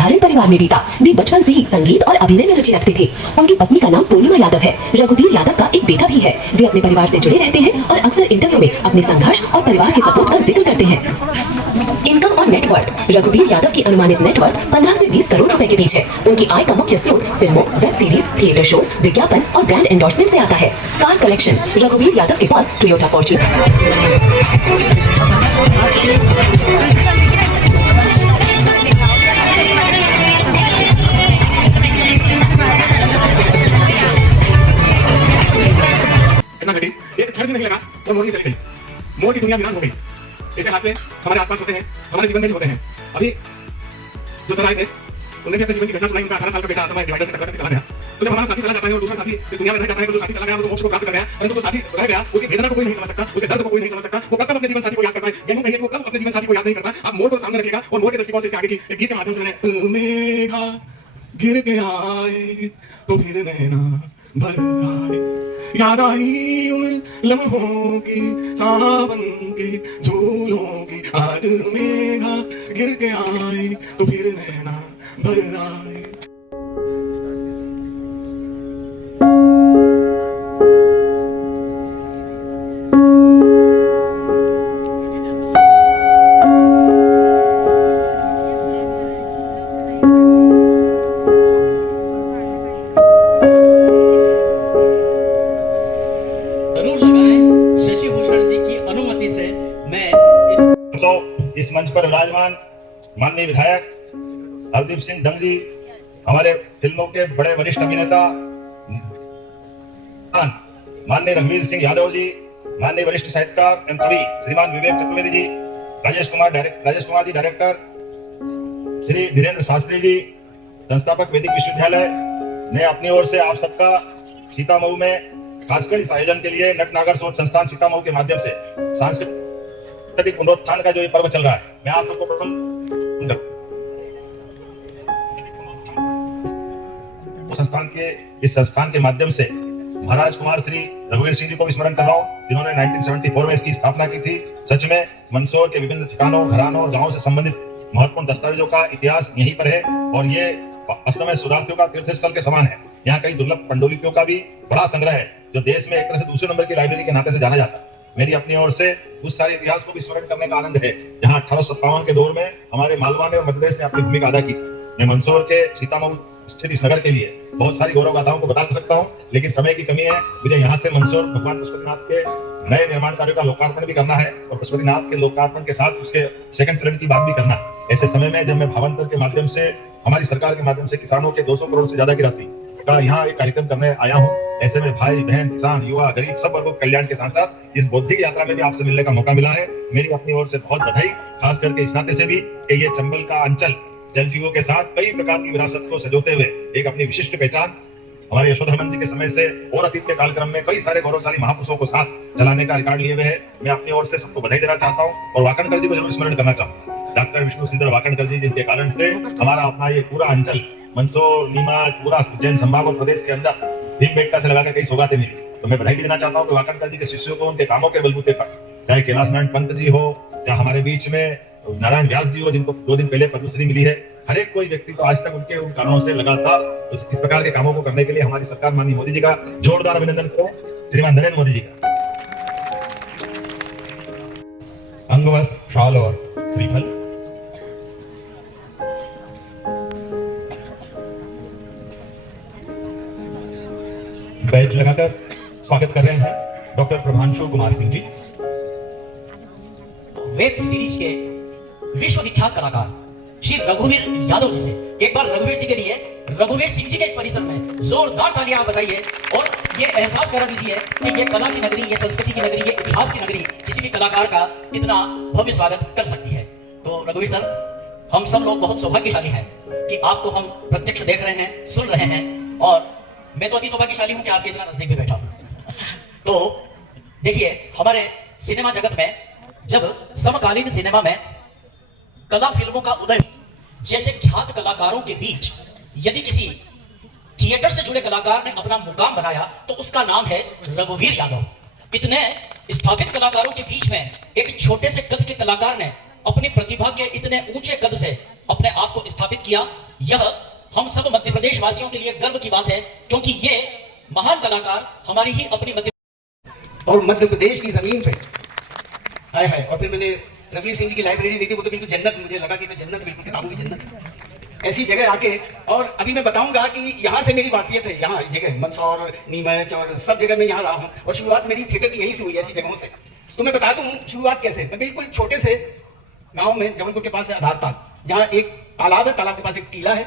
साधारण परिवार में बीता। वे बचपन से ही संगीत और अभिनय में रुचि रखते थे। उनकी पत्नी का नाम पूर्णिमा यादव है। रघुवीर यादव का एक बेटा भी है। वे अपने परिवार से जुड़े रहते हैं और अक्सर इंटरव्यू में अपने संघर्ष और परिवार के सपोर्ट का जिक्र करते हैं। इनकम और नेटवर्थ। रघुवीर यादव की अनुमानित नेटवर्थ 15 से 20 करोड़ रुपए के बीच है। उनकी आय का मुख्य स्रोत फिल्मों, वेब सीरीज, थिएटर शो, विज्ञापन और ब्रांड एंडोर्समेंट से आता है। Car collection. रघुवीर यादव के पास टोयोटा फॉर्च्यूनर। एक क्षण भी नहीं लगा और मोर की चली गई। मोर की दुनिया वीरान हो गई। ऐसे हादसे हमारे आसपास होते हैं, हमारे जीवन में भी होते हैं। अभी जो सर आए थे उन्होंने भी अपने जीवन की घटना सुनाई। उनका 18 साल का बेटा असमय डिवाइडर से टकरा करके चला गया। तो जब हमारा साथी चला जाता है और दूसरा साथी इस दुनिया में रह जाता है, तो जो साथी चला गया वो मोक्ष को प्राप्त कर गया, परंतु जो साथी रह गया उसकी वेदना को कोई नहीं समझ सकता, उसके दर्द को कोई नहीं समझ सकता। वो कब अपने जीवन साथी को याद करता है, यूं कहिए वो कब अपने जीवन साथी को याद नहीं करता। आप मोर को सामने रखिएगा और मोर के दृष्टिकोण से इसके आगे की एक गीत के माध्यम से मैंने मेघा गिर के आए तो फिर नैना भर आए, याद आई उन लम्हों की, सावन के झूलों की। आज मेघा गिर के आए तो फिर नैना भर आए। इस मंच पर विराजमान माननीय विधायक हरदीप सिंह डंग जी, हमारे फिल्मों के बड़े वरिष्ठ अभिनेता माननीय रघुवीर सिंह यादव जी, माननीय वरिष्ठ साहित्यकार एवं कवि श्रीमान विवेक चतुर्वेदी जी, राजेश कुमार जी डायरेक्टर, श्री धीरेन्द्र शास्त्री जी संस्थापक वैदिक विश्वविद्यालय। मैं अपनी ओर से आप सबका सीतामऊ में खासकर इस आयोजन के लिए नट नागर शोध संस्थान सीतामऊ के माध्यम से सांस्कृतिक पुनरुत्थान का जो ये पर्व चल रहा है, मैं आप सबको प्रथम इस संस्थान के माध्यम से महाराज कुमार श्री रघुवीर सिंह जी को स्मरण कर रहा हूँ, जिन्होंने 1974 में इसकी स्थापना की थी। सच में मंदसौर के विभिन्न ठिकानों, घरानों और गांवों से संबंधित महत्वपूर्ण दस्तावेजों का इतिहास यहीं पर है और ये वास्तव में शोधार्थियों का तीर्थ स्थल के समान है। यहाँ कई दुर्लभ पांडुलिपियों का भी बड़ा संग्रह है, जो देश में एक तरह से दूसरे नंबर की लाइब्रेरी के नाते से जाना जाता है। मेरी अपनी ओर से उस सारे इतिहास को भी स्मरण करने का आनंद है, जहाँ 1857 के दौर में हमारे मालवा ने और मध्य प्रदेश ने अपनी भूमिका अदा की थी। मैं मंदसौर के सीतामऊ स्थित इस नगर के लिए बहुत सारी गौरव गाथाओं को बता सकता हूँ, लेकिन समय की कमी है। मुझे यहाँ से मंदसौर भगवान पशुपतिनाथ के नए निर्माण कार्यों का लोकार्पण भी करना है और पशुपतिनाथ के लोकार्पण के साथ उसके सेकंड चरण की बात भी करना है। ऐसे समय में जब मैं भावांतर के माध्यम से, हमारी सरकार के माध्यम से किसानों के 200 करोड़ से ज्यादा की राशि का यहाँ एक कार्यक्रम करने आया हूँ, ऐसे में भाई बहन, किसान, युवा, गरीब सब वर्गों के कल्याण के साथ साथ इस बौद्धिक यात्रा में भी आपसे मिलने का मौका मिला है। मेरी अपनी ओर से बहुत बधाई, खास करके इस नाते से भी कि ये चंबल का अंचल जल जीवों के साथ कई प्रकार की विरासत को सजोते हुए एक अपनी विशिष्ट पहचान हमारे यशोधर्मन जी के समय से और अतीत के कालक्रम में कई सारे गौरवशाली महापुरुषों को साथ चलाने का रिकॉर्ड लिए हुए है। मैं अपनी ओर से सबको बधाई देना चाहता हूँ और वाकणकर जी को जरूर स्मरण करना चाहूंगा। डॉक्टर विष्णु सिद्धर वाकणकर जी, जिनके कारण से हमारा अपना ये पूरा अंचल मंदसौर, नीमच, पूरा उज्जैन संभाग और प्रदेश के अंदर भीमबेटका से लगाकर कई सौगातें मिली। तो मैं बधाई भी देना चाहता हूँ कि वाकणकर जी के शिष्यों को उनके कामों के बलबूते पर, चाहे कैलाश नारायण पंत जी हो, चाहे हमारे बीच में नारायण व्यास जी हो, जिनको 2 दिन पहले पद्मश्री मिली है, हर एक कोई व्यक्ति को आज तक उनके उन कारणों से लगातार इस प्रकार के कामों को करने के लिए हमारी सरकार माननीय मोदी जी का जोरदार अभिनंदन करो, श्रीमान नरेंद्र मोदी जी का। अंगवस्त्र, शाल और श्रीफल बैज लगाकर स्वागत कर रहे हैं doctor Prabhanshu Kumar Singh ji. Web series के विश्वविख्यात कलाकार श्री रघुवीर यादव जी से एक बार रघुवीर जी के लिए रघुवीर सिंह जी के इस परिसर में जोरदार तालियां बजाइए और ये एहसास करा दीजिए कि ये कला की नगरी, ये संस्कृति की नगरी, ये इतिहास की नगरी किसी भी कलाकार का कितना भव्य स्वागत कर सकती है। तो रघुवीर सर, हम सब लोग बहुत सौभाग्यशाली हैं कि आपको हम प्रत्यक्ष देख रहे हैं, सुन रहे हैं, और मैं तो अति सौभाग्यशाली हूं कि आपके इतना नजदीक में बैठा हूं। तो देखिए, हमारे सिनेमा जगत में जब समकालीन सिनेमा में कला फिल्मों का उदय, जैसे ख्यात कलाकारों के बीच यदि किसी थिएटर से जुड़े कलाकार ने अपना मुकाम बनाया तो उसका नाम है रघुवीर यादव। इतने स्थापित कलाकारों के बीच में एक छोटे से कद के कलाकार ने अपनी प्रतिभा के इतने ऊंचे कद से अपने आप को स्थापित किया यह हम सब मध्य प्रदेश वासियों के लिए गर्व की बात है, क्योंकि ये महान कलाकार हमारी ही अपनी और मध्य प्रदेश की जमीन पे हाय हाय। और फिर मैंने रघुवीर सिंह जी की लाइब्रेरी देखी, वो तो बिल्कुल जन्नत, मुझे लगा कि तो जन्नत, बिल्कुल किताबों की जन्नत है। ऐसी जगह आके, और अभी मैं बताऊंगा कि यहाँ से मेरी वाकियत है, यहाँ इस जगह मंदसौर, नीमच और सब जगह मैं यहाँ रहा हूँ, और शुरुआत मेरी थिएटर की यहीं से हुई, ऐसी जगहों से। तो मैं बता दूं शुरुआत कैसे। मैं बिल्कुल छोटे से गाँव में, जबलपुर के पास है आधारताल, जहाँ एक तालाब है, तालाब के पास एक टीला है,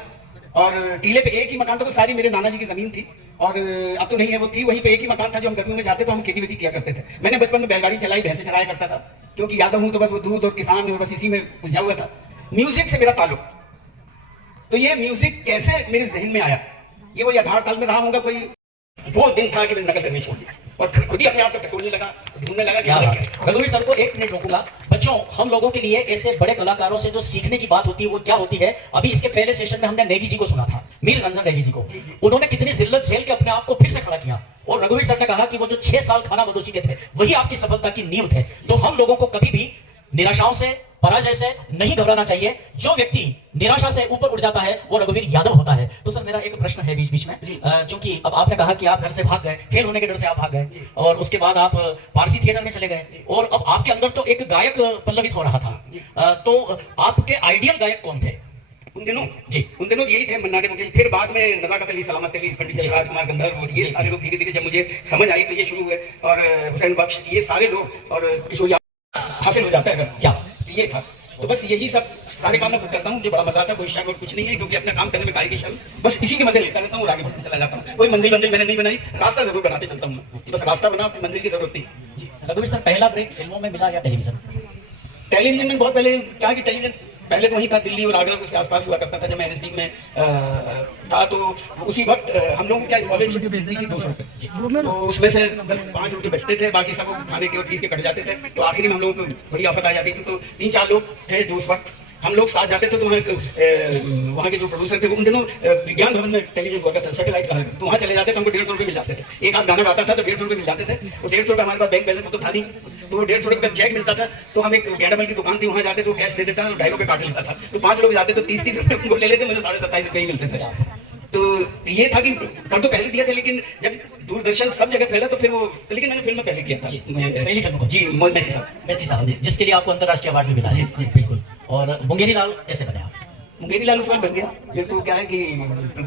और टीले पे एक ही मकान था, वो सारी मेरे नाना जी की जमीन थी, और अब तो नहीं है, वो थी, वहीं पे एक ही मकान था। जो हम गर्मियों में जाते तो हम खेती वेती किया करते थे। मैंने बचपन में बैलगाड़ी चलाई, भैंसे चलाया करता था, क्योंकि यादव हूं तो बस वो दूध और किसान और बस इसी में उलझा हुआ था। म्यूजिक से मेरा ताल्लुक, तो ये म्यूजिक कैसे मेरे जहन में आया, ये वही आधारताल में रहा होगा कोई, वो दिन था कि मैंने नकल करनी छोड़ दी और फिर खुद ही अपने आप को टटोलने लगा, ढूंढने लगा क्या करें। रघुवीर सर को 1 मिनट रोकूंगा। बच्चों, हम लोगों के लिए ऐसे बड़े कलाकारों से जो सीखने की बात होती है वो क्या होती है। अभी इसके पहले सेशन में हमने नेगी जी को सुना था, मीर रंजन नेगी जी को। उन्होंने कितनी जिल्लत झेल के अपने आप को फिर से खड़ा किया, और रघुवीर सर ने कहा कि वो जो 6 साल खाना बदोशी के थे वही आपकी सफलता की नींव थे। तो हम लोगों को कभी भी निराशाओं से, पराजय से नहीं घबराना चाहिए। जो व्यक्ति निराशा से ऊपर उठ जाता है वो रघुवीर यादव होता है। तो सर मेरा एक प्रश्न है बीच बीच में, क्योंकि अब आपने कहा कि आप घर से भाग गए, फेल होने के डर से आप भाग गए, और उसके बाद आप पारसी थिएटर में चले गए, और अब आपके अंदर तो एक गायक पल्लवित हो रहा था। तो आपके आइडियल गायक कौन थे उन दिनों? जी, उन दिनों यही थे, मन्ना डे मुकेश, फिर बाद में नजाकत अली, सलामत अली, पंडित जसराज कुमार गंधर्व, ये सारे लोग धीरे धीरे जब मुझे समझ आई तो ये शुरू हुए, और हुसैन बख्श, ये सारे लोग, और किशोर हासिल हो जाता है अगर क्या, तो ये था। तो बस यही सब सारे काम मैं खुद करता हूँ, मुझे बड़ा मजा आता है, कोई शर्म और कुछ नहीं है, क्योंकि अपना काम करने में काहे की शर्म, बस इसी के मजे लेता रहता हूँ और आगे बढ़ते चला जाता हूँ। कोई मंजिल मैंने नहीं बनाई, रास्ता जरूर बनाते चलता हूँ, बस रास्ता बना, अपनी मंजिल की जरूरत नहीं। जी रघुवीर सर, पहला ब्रेक फिल्मों में मिला या टेलीविजन? टेलीविजन में बहुत पहले, क्या कि टेलीविजन पहले तो वहीं था, दिल्ली और आगरा उसके आसपास हुआ करता था। जब मैं एनएसडी में था तो उसी वक्त हम लोगों को क्या स्कॉलरशिप मिलती थी 200 रुपये, तो उसमें से 10-5 रुपये बचते थे, बाकी सब खाने के और फीस के कट जाते थे। तो आखिर में हम लोगों को बड़ी आफत आ जाती थी, तो 3-4 लोग थे जो उस वक्त हम लोग साथ जाते थे। तो वहाँ के जो प्रोड्यूसर थे, वो उन दिनों विज्ञान भवन में टेलीविजन हुआ था, सैटेलाइट का, तो वहाँ चले जाते थे, हमको 150 रुपये मिल जाते थे। एक आध गाना गाता था तो 150 रुपये मिल जाते थे, तो 150 रुपये हमारे पास बैंक बैलेंस तो था नहीं, तो 150 रुपये का चेक मिलता था। तो हम एक गैंडामल की दुकान थी, वहाँ जाते तो कैश दे देता, 2.5 रुपये काट लेता था। तो 5 लोग जाते तो 30-30 रुपये उनको ले लेते, मुझे 27.5 रुपये ही मिलते थे। तो ये था कि कर तो पहले दिया था, लेकिन जब दूरदर्शन सब जगह फैला तो फिर वो, लेकिन मैंने फिल्म में पहले किया था, पहली फिल्म को। जी, मैसी साहब जी, जिसके लिए आपको अंतर्राष्ट्रीय अवार्ड भी मिला। जी जी बिल्कुल। और मुंगेरी लाल कैसे बने आप? मुंगेरी लाल उसमें बन गया। फिर तो क्या है कि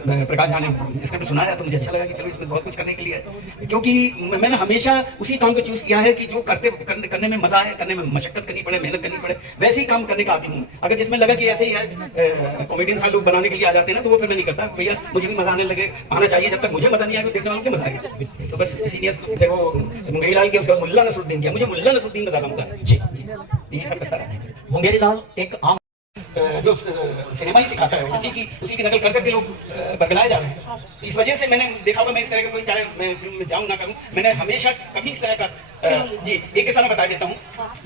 प्रकाश झा ने स्क्रिप्ट सुनाया तो मुझे अच्छा लगा कि चलो इसमें बहुत कुछ करने के लिए है, क्योंकि मैंने हमेशा उसी काम को चूज किया है कि जो करने में मजा है, करने में मशक्कत करनी पड़े, मेहनत करनी पड़े, वैसे ही काम करने का आदमी हूँ। अगर जिसमें लगा कि ऐसे ही है कॉमेडियन सा लोग बनाने के लिए आ जाते हैं ना, तो वो फिर मैं नहीं करता। भैया मुझे भी मजा आना चाहिए, जब तक मुझे मजा नहीं आएगा देखने वालों को मजा आएगा। तो बस इसीलिए फिर वो मुंगेरी लाल के उसके बाद मुल्ला नसरुद्दीन किया, मुझे मुल्ला नसरुद्दीन में ज्यादा मजा है। जी यही सब करता रहा। मुंगेरी लाल एक आम जो सिनेमा ही सिखाता है, उसी की नकल कर करके लोग बरगलाए जा रहे हैं। इस वजह से मैंने देखा होगा, मैं इस तरह का कोई, चाहे मैं फिल्म में जाऊं ना करूं, मैंने हमेशा कभी इस तरह का जी एक किस्सा मैं बता देता हूं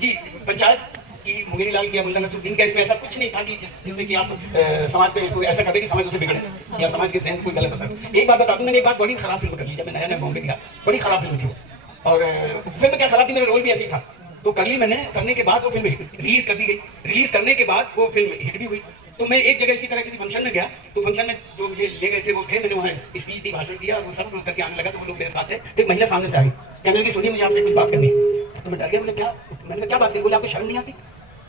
जी। पंचायत की मुंगेरी लाल की, मुल्ला नसरुद्दीन का, इसमें ऐसा कुछ नहीं था कि जिससे कि आप समाज पे कोई ऐसा करे कि समाज उसे बिगड़े या समाज के जहन कोई गलत असर। एक बात बता दूं, मैंने एक बात बड़ी खराब फिल्म कर ली जब मैं नया बॉम्बे गया, बड़ी खराब फिल्म थी। और फिल्म क्या खराब थी, मेरा रोल भी ऐसी था। तो कर ली मैंने, करने के बाद वो फिल्म रिलीज कर दी गई। रिलीज करने के बाद वो फिल्म हिट भी हुई। तो मैं एक जगह इसी तरह किसी फंक्शन में गया, तो फंक्शन में जो मुझे ले गए थे वो थे, मैंने वहाँ स्पीच दी, भाषण दिया, वो सब करके आने लगा। तो वो लोग मेरे साथ थे, तो एक महिला सामने से आ गई, कहने लगी सुनिए मुझे आपसे कुछ बात करनी है। तो मैं डर गया, मैंने कहा क्या बात करी? बोले आपको शर्म नहीं आती?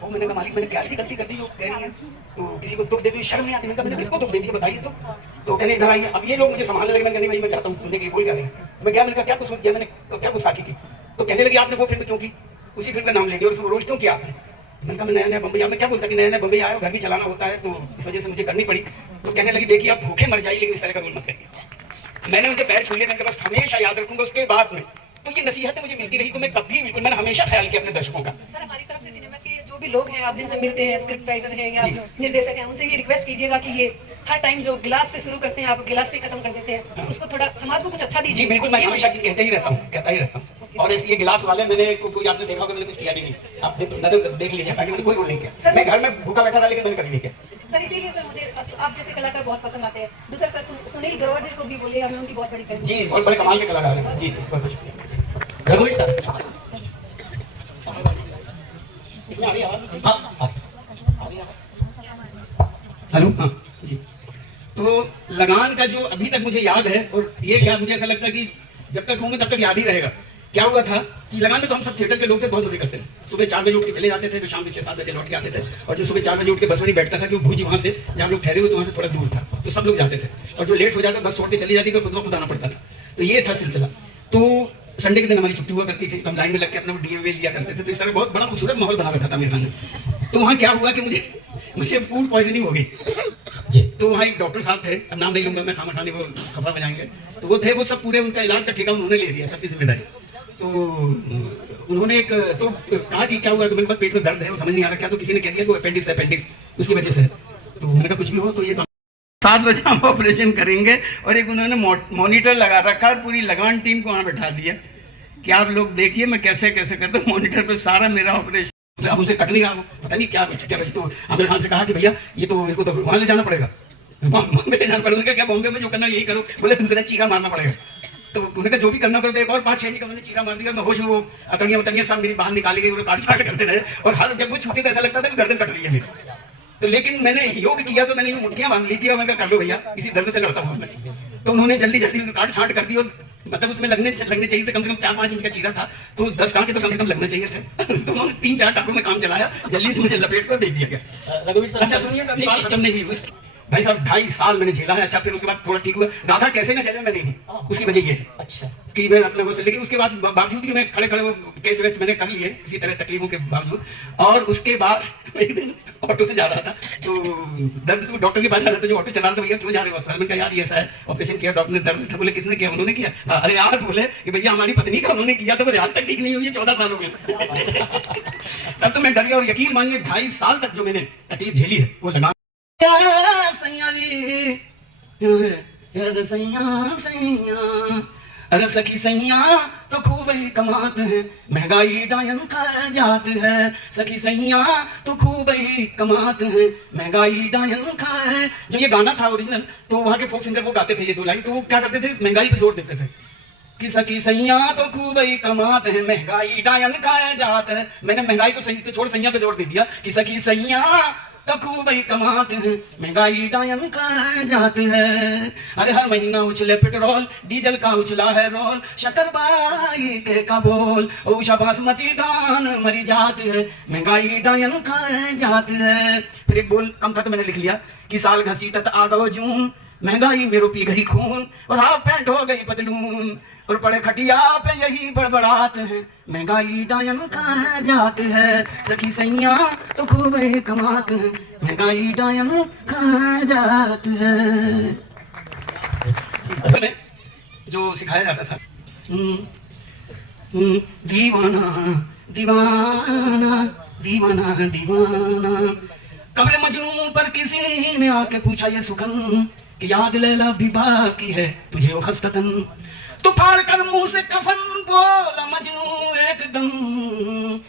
वो मैंने कहा मालिक मैंने क्या ऐसी गलती कर दी जो कह रही है, तो किसी को दुख देती हुई शर्म नहीं आती? मैंने किसको दुख दे दिया बताइए तो कहने इधर आइए। अब ये लोग मुझे संभालने लगे, मैंने कहा नहीं भाई मैं चाहता हूँ सुनने के लिए, बोल क्या रहे हैं? मैं क्या, मैंने कहा क्या कुछ किया, मैंने क्या गुस्ताखी की? तो कहने लगी आपने वो फिल्म क्यों की, उसी फिल्म का नाम ले दिया और उसमें रोल क्यों किया आपने? मैंने कहा मैं नया बम्बई, मैं क्या बोलता कि नया बम्बई आया, घर भी चलाना होता है, तो इस वजह से मुझे करनी पड़ी। तो कहने लगी देखिए आप भूखे मर जाइए लेकिन इस तरह का रोल मत करिए। मैंने उनके पैर छू लिए, मैंने बस हमेशा याद रखूंगा। उसके बाद में तो ये नसीहतें मुझे मिलती रही, तो मैं कभी बिल्कुल, मैंने हमेशा ख्याल किया अपने दर्शकों का। सर हमारी तरफ से सिनेमा के जो भी लोग हैं, आप जिनसे मिलते हैं, स्क्रिप्ट राइटर हैं या निर्देशक हैं, उनसे ये रिक्वेस्ट कीजिएगा कि ये हर टाइम जो गिलास से शुरू करते हैं आप गिलास पे खत्म कर देते हैं, उसको थोड़ा समाज को कुछ अच्छा दीजिए। जी बिल्कुल, मैं हमेशा कहता ही रहता हूँ। और ये गिलास वाले मैंने कोई आपने देखा होगा, मैंने कुछ किया भी नहीं, आप नजर देख लीजिए, ताकि मैंने कोई रोल नहीं किया। मैं घर में भूखा बैठा था लेकिन मैंने कभी नहीं किया। सर इसीलिए सर मुझे आप जैसे कलाकार बहुत पसंद आते हैं। दूसरा सर सुनील ग्रोवर जी को भी बोलिए, हमें उनकी बहुत बड़ी फैन। जी बहुत बड़े कमाल के कलाकार हैं। जी बहुत शुक्रिया। रघुवीर सर इसमें आ रही आवाज? हाँ आ रही आवाज? हेलो हाँ जी। तो लगान का जो अभी तक मुझे याद है, और ये क्या मुझे ऐसा लगता है कि जब तक होंगे तब तक याद ही रहेगा। क्या हुआ था कि लगान में तो हम सब थिएटर के लोग थे, बहुत मजे करते थे। सुबह 4 बजे उठ के चले जाते थे, फिर शाम में 6-7 बजे लौट के आते थे। और जो सुबह 4 बजे उठ के बस में नहीं बैठता था, क्योंकि भूजी वहाँ से जहाँ लोग ठहरे हुए थे वहाँ से थोड़ा दूर था, तो सब लोग जाते थे। और जो लेट हो जाता बस छोड़ के चली जाती तो खुद ब खुद आना पड़ता था। तो ये था सिलसिला। तो संडे के दिन हमारी छुट्टी हुआ करती थी, तो हम लाइन में लग के अपना डीएवे लिया करते थे। तो इस तरह बहुत बड़ा खूबसूरत माहौल बना रखा था मेरे घर में। तो वहाँ क्या हुआ कि मुझे फूड पॉइजनिंग हो गई जी। तो वहाँ एक डॉक्टर साहब थे, अब नाम नहीं लूंगा मैं, खामा खाने वो खफा बजाएंगे। तो वो थे, वो सब पूरे उनका इलाज का ठेका उन्होंने ले लिया, सबकी जिम्मेदारी। तो उन्होंने एक तो कहा कि क्या हुआ, तो मेरे पास पेट में दर्द है, वो समझ नहीं आ रहा क्या। तो किसी ने कह दिया कि अपेंडिक्स उसकी वजह से है। तो मैंने कहा कुछ भी हो तो ये 7 बजे हम ऑपरेशन करेंगे। और एक उन्होंने मॉनिटर लगा रखा और पूरी लगान टीम को वहाँ बैठा दिया कि आप लोग देखिए मैं कैसे कैसे करता हूँ। मॉनिटर पे सारा मेरा ऑपरेशन, अब उनसे कट नहीं रहा, पता नहीं क्या बची। तो आमिर खान से कहा कि भैया ये तो इनको तो वहाँ ले जाना पड़ेगा, बॉम्बे ले जाना पड़ेगा। क्या बॉम्बे में जो करना यही करो। बोले दूसरे चीरा मारना पड़ेगा। तो उन्होंने कहा जो भी करना करो। एक और 5-6 जी का उन्होंने चीरा मार दिया। मैं होश में वो अतड़ियाँ सब मेरी बाहर निकाली गई, वो काट करते रहे। और हर जब वो छूटी तो ऐसा लगता था कि गर्दन कट रही है मेरी। तो लेकिन मैंने योग किया, तो मैंने यूँ मुट्ठियाँ बांध ली थी और मैंने कहा कर लो भैया, इसी दर्द से लड़ता हूँ मैं। तो उन्होंने जल्दी काट छांट कर दी। और मतलब उसमें लगने चाहिए थे कम से कम 4-5 इंच का चीरा था, तो 10 कांटे तो कम से कम लगने चाहिए थे। तो उन्होंने 3-4 टाकों में काम चलाया, जल्दी से मुझे लपेट कर दे दिया गया। रघुवीर सर, अच्छा सुनिए, कभी बात खत्म नहीं हुई। भाई साहब 2.5 साल मैंने झेला है। अच्छा फिर उसके बाद थोड़ा ठीक हुआ। राधा कैसे ना झेले मैं नहीं हूँ, उसकी वजह ये है अच्छा कि मैं अपने को, लेकिन उसके बाद बावजूद भी मैं खड़े वो केस वेस मैंने कर लिए किसी तरह तकलीफों के बावजूद। और उसके बाद एक दिन ऑटो से जा रहा था, तो दर्द से डॉक्टर के पास जा रहा था, जो ऑटो चला रहा था, भैया क्यों जा रहे हो अस्पताल? मैंने कहा यार ये ऐसा है, ऑपरेशन किया डॉक्टर ने, दर्द था। बोले किसने किया? उन्होंने किया। अरे यार बोले कि भैया हमारी पत्नी का उन्होंने किया, तो वो आज तक ठीक नहीं हुई है, 14 साल हो गए। तब तो मैं डर गया। और यकीन मानिए 2.5 साल तक जो मैंने तकलीफ झेली है वो लगा अरे सखी सैया तो खूब ही कमात है, महंगाई डायन खा जात है। सखी सैया तो खूब ही कमात है, महंगाई डायन खा है। जो ये गाना था ओरिजिनल, तो वहाँ के फोक सिंगर वो गाते थे ये 2 लाइन। तो वो क्या करते थे, महंगाई पे जोर देते थे कि सखी सैया तो खूब ही कमात है, महंगाई डायन खाया जात है। मैंने महंगाई को सही तो छोड़ सैया पे जोर दे दिया कि सखी सैया तो खूब ही कमात है, महंगाई डायन खाया जात है। अरे हर महीना उछले पेट्रोल, डीजल का उछला है रोल, शक्करबाई के का बोल, उषा बासमती दान मरी जात है, महंगाई डायन खाया जात है। फिर एक बोल कम था तो मैंने लिख लिया कि साल घसीटत आ गो जून, महंगाई मेरो पी गई खून, और हाफ पैंट हो गई पतलून, और पड़े खटिया पे यही बड़बड़ात है, महंगाई डायन खा जात है। सखी सैया तो खूब ही कमात है, महंगाई डायन खा जात है। जो सिखाया जाता था दीवाना दीवाना दीवाना दीवाना। कमरे मजनू पर किसी ने आके पूछा ये सुखन कि याद लैला भी बाकी है तुझे वो खस्ततन। तो फाड़ कर मुंह से कफन बोला मजनू एकदम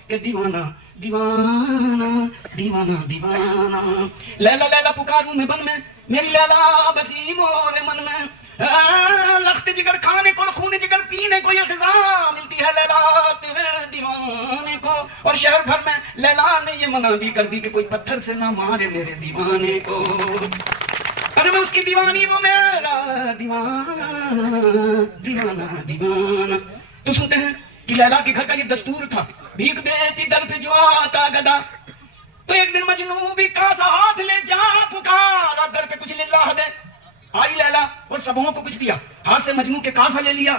के दीवाना दीवाना दीवाना दीवाना। लैला लैला पुकारूं मैं बन में, मेरी लैला बसी मोरे मन में। लख्त जिगर खाने को, खून जिगर पीने को, ये ग़िज़ा मिलती है लैला तेरे दीवाने को। और शहर भर में लैला ने ये मना भी कर दी कि कोई पत्थर से ना मारे मेरे दीवाने को। अरे मैं उसकी दीवानी, वो मेरा दीवाना दीवाना दीवाना। तो सुनते हैं कि लैला के घर का ये दस्तूर था, भीख देती दर पे जो आता गदा। तो एक दिन मजनू भी कासा हाथ ले जा पुकारा, दर पे कुछ लिल्लाह दे। आई लैला और सबों को कुछ दिया, हाथ से मजनू के कासा ले लिया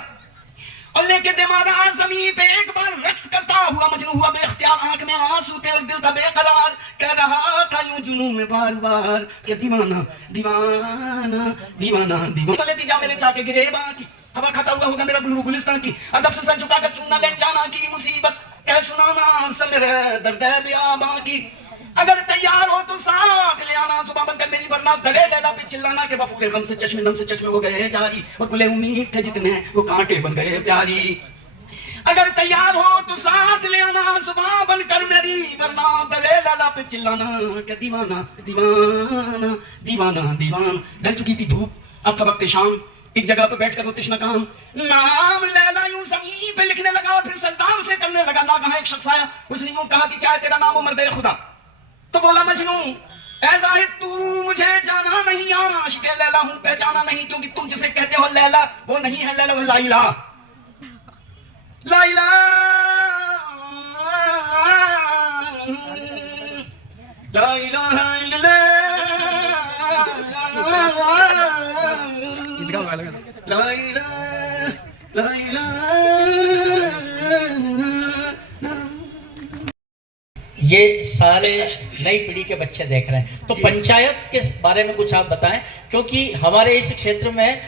और लेके दिमागा जमीन पे एक बार रक्स करता हुआ मजनू हुआ बेख्तियार, आंख में आंसू थे और दिल था बेकरार। कह रहा था यूं जुनून में बार बार कि दीवाना दीवाना दीवाना दीवाना। तो लेती जा मेरे चाके गिरेबा की, हवा खाता हुआ होगा मेरा गुलू गुलिस्तान की। अदब से सर झुकाकर चुनना ले जाना की मुसीबत, कह सुनाना सब मेरे दर्द बियाबा की। अगर तैयार हो तो साथ ले आना, सुबह बनकर मेरी वरना दरे लैला पे चिल्लाना के वफूरे गम से चश्मे हो गए जारी, और गुले उम्मीद थे जितने वो कांटे बन गए प्यारी। अगर तैयार हो तो साथ ले आना, सुबह बनकर मेरी वरना दरे लैला पे चिल्लाना के दीवाना दीवाना दीवाना दीवाना। ढल चुकी थी धूप, अब था वक्त शाम। एक जगह पर बैठकर वो तृष्णा काम नाम लैला यूं जमीन पे लिखने लगा और फिर सजदा उसे करने लगा। ना कहा एक शख्स आया, उसने यूं कहा कि क्या है तेरा नाम? मर्द खुदा। तो बोला मजनू ऐसा है तू मुझे जाना नहीं, आशिक़ लैला हूँ पहचाना नहीं, क्योंकि तुम जिसे कहते हो लैला वो नहीं है लैला, वो लाइला। लाइला लाइला लाइला लाइला। ये सारे नई पीढ़ी के बच्चे देख रहे हैं, तो पंचायत के बारे में कुछ आप बताएं, क्योंकि हमारे इस क्षेत्र में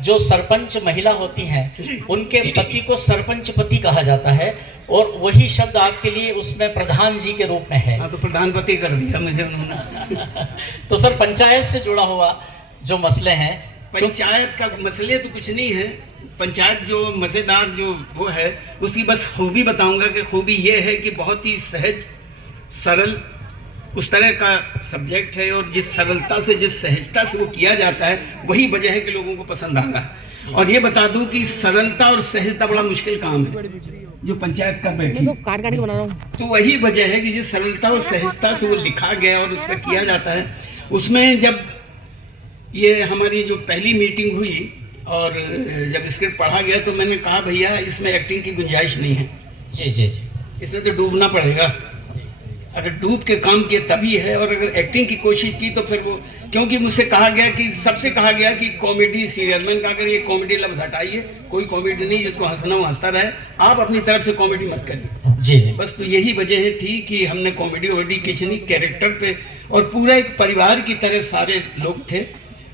जो सरपंच महिला होती हैं उनके पति को सरपंच पति कहा जाता है, और वही शब्द आपके लिए उसमें प्रधान जी के रूप में है। हाँ, तो प्रधानपति कर दिया मुझे उन्होंने। तो सर, पंचायत से जुड़ा हुआ जो मसले हैं, पंचायत का मसले तो कुछ नहीं है। पंचायत जो मज़ेदार जो वो है उसकी बस खूबी बताऊंगा कि खूबी ये है कि बहुत ही सहज सरल उस तरह का सब्जेक्ट है, और जिस सरलता से जिस सहजता से वो किया जाता है वही वजह है कि लोगों को पसंद आ रहा है। और ये बता दूं कि सरलता और सहजता बड़ा मुश्किल काम है जो पंचायत कर बैठी, तो वही वजह है कि जिस सरलता और सहजता से वो लिखा गया और उस पर किया जाता है। उसमें जब ये हमारी जो पहली मीटिंग हुई और जब स्क्रिप्ट पढ़ा गया तो मैंने कहा भैया इसमें एक्टिंग की गुंजाइश नहीं है। जी जी जी, इसमें तो डूबना पड़ेगा, अगर डूब के काम किया तभी है, और अगर एक्टिंग की कोशिश की तो फिर वो, क्योंकि मुझसे कहा गया कि सबसे कहा गया कि कॉमेडी सीरियल, मैंने कहा अगर ये कॉमेडी लफ्ज़ हटाइए, कोई कॉमेडी नहीं, जिसको हंसना वो हंसता रहे, आप अपनी तरफ से कॉमेडी मत करिए। जी बस तो यही वजह थी कि हमने कॉमेडी वॉमेडी किसी नहीं, कैरेक्टर पे, और पूरा एक परिवार की तरह सारे लोग थे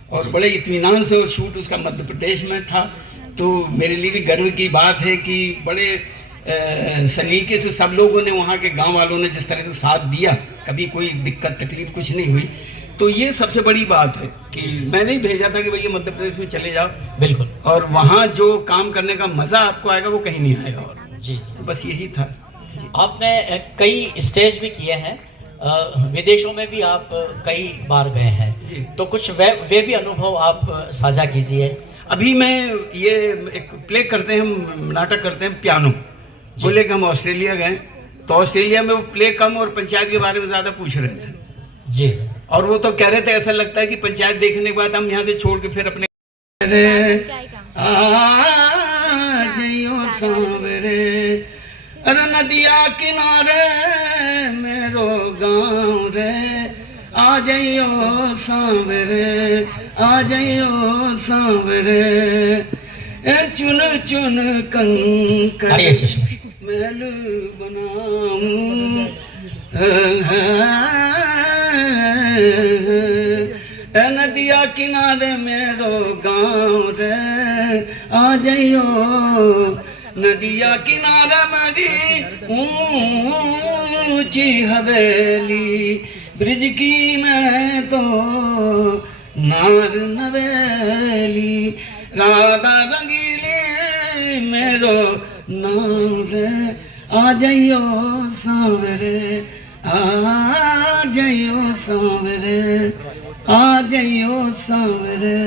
और बड़े इत्मीनान से, और शूट उसका मध्य प्रदेश में था। तो मेरे लिए भी गर्व की बात है कि बड़े सलीके से सब लोगों ने, वहाँ के गांव वालों ने जिस तरह से साथ दिया, कभी कोई दिक्कत तकलीफ कुछ नहीं हुई। तो ये सबसे बड़ी बात है कि मैंने ही भेजा था कि भैया मध्य प्रदेश में चले जाओ, बिल्कुल, और वहाँ जो काम करने का मज़ा आपको आएगा वो कहीं नहीं आएगा। और जी तो बस यही था। आपने कई स्टेज भी किए हैं, विदेशों में भी आप कई बार गए हैं, जी। तो कुछ वे भी अनुभव आप साझा कीजिए। अभी मैं ये एक प्ले करते हैं, हम नाटक करते हैं पियानो, बोले कि हम ऑस्ट्रेलिया गए, तो ऑस्ट्रेलिया में वो प्ले कम और पंचायत के बारे में ज़्यादा पूछ रहे थे जी, और वो तो कह रहे थे ऐसा लगता है कि पंचायत देखने के बाद हम यहाँ से छोड़ के फिर अपने सांवरे अरे नदिया किनारे मेरो गाँव रे, आ जाइयो सांवरे, आ जाइयो सांवरे, चुन चुन कंकर महल बनाऊं, नदिया किनारे मेरो गाँव रे, आ जाइयो नदिया किनारे मेरी ऊंची हवेली, ब्रिज की मैं तो नार नवेली, राधा रंगीली मेरो नाम रे, आ जाइयो सांवरे, आ जाइयो सांवरे, आ जाइयो सांवरे।